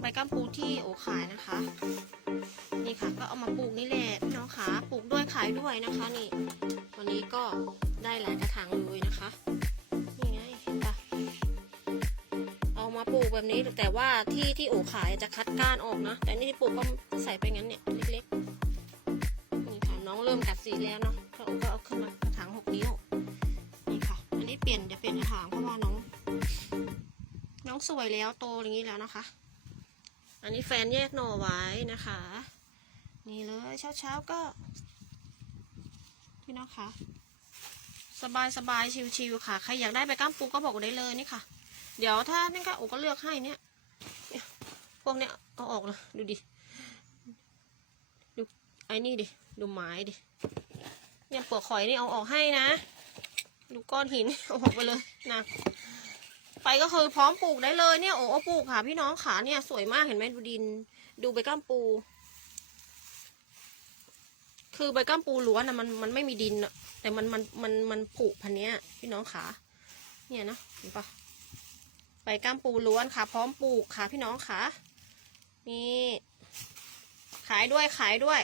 ใบก้ามปูที่โอขายนะคะ นี่ค่ะก็เอามาปลูกนี่แหละพี่น้องขาปลูกด้วยขายด้วยนะคะนี่วันนี้ก็ได้หลายกระถางเลยนะคะนี่ไงเห็นปะเอามาปลูกแบบนี้แต่ว่าที่ที่โอขายจะคัดก้านออกนะ แต่นี่ที่ปลูกก็ใส่ไปงั้นเนี่ยเล็กๆนี่ค่ะน้องเริ่มกัดสีแล้วเนาะก็โอก็เอาขึ้นมากระถางหกนิ้วนี่ค่ะ อันนี้เปลี่ยนจะเปลี่ยนกระถางเพราะว่าน้องน้องสวยแล้วโตอย่างนี้แล้วนะคะ อันนี้แฟนแยกหน่อไว้นะคะ นี่เลยเช้าเช้าๆก็พี่น้องคะสบายสบายชิวๆค่ะ ใครอยากได้ใบก้ามปูก็บอกได้เลยนี่ค่ะ เดี๋ยวถ้านี่ก็โอก็เลือกให้เนี่ยเนี่ยพวกเนี้ยเอาออกเลยดูดิ ดูไอ้นี่ดิ ดูไม้ดิ เนี่ยเปลือกหอยนี่เอาออกให้นะ ดูก้อนหินเอาออกไปเลยนะ ไปก็คือพร้อมปลูกได้เลยเนี่ยโอ้เอาปลูกค่ะ พี่น้องขาเนี่ยสวยมากเห็นไหมดูดิน ดูใบก้ามปู คือใบก้ามปูล้วนอะมันมันไม่มีดินแต่มันมันมันมันผุพันเนี้ย พี่น้องขาเนี่ยนะเห็นปะใบก้ามปูล้วนค่ะ พร้อมปลูกค่ะ พี่น้องขานี่ขายด้วยขายด้วย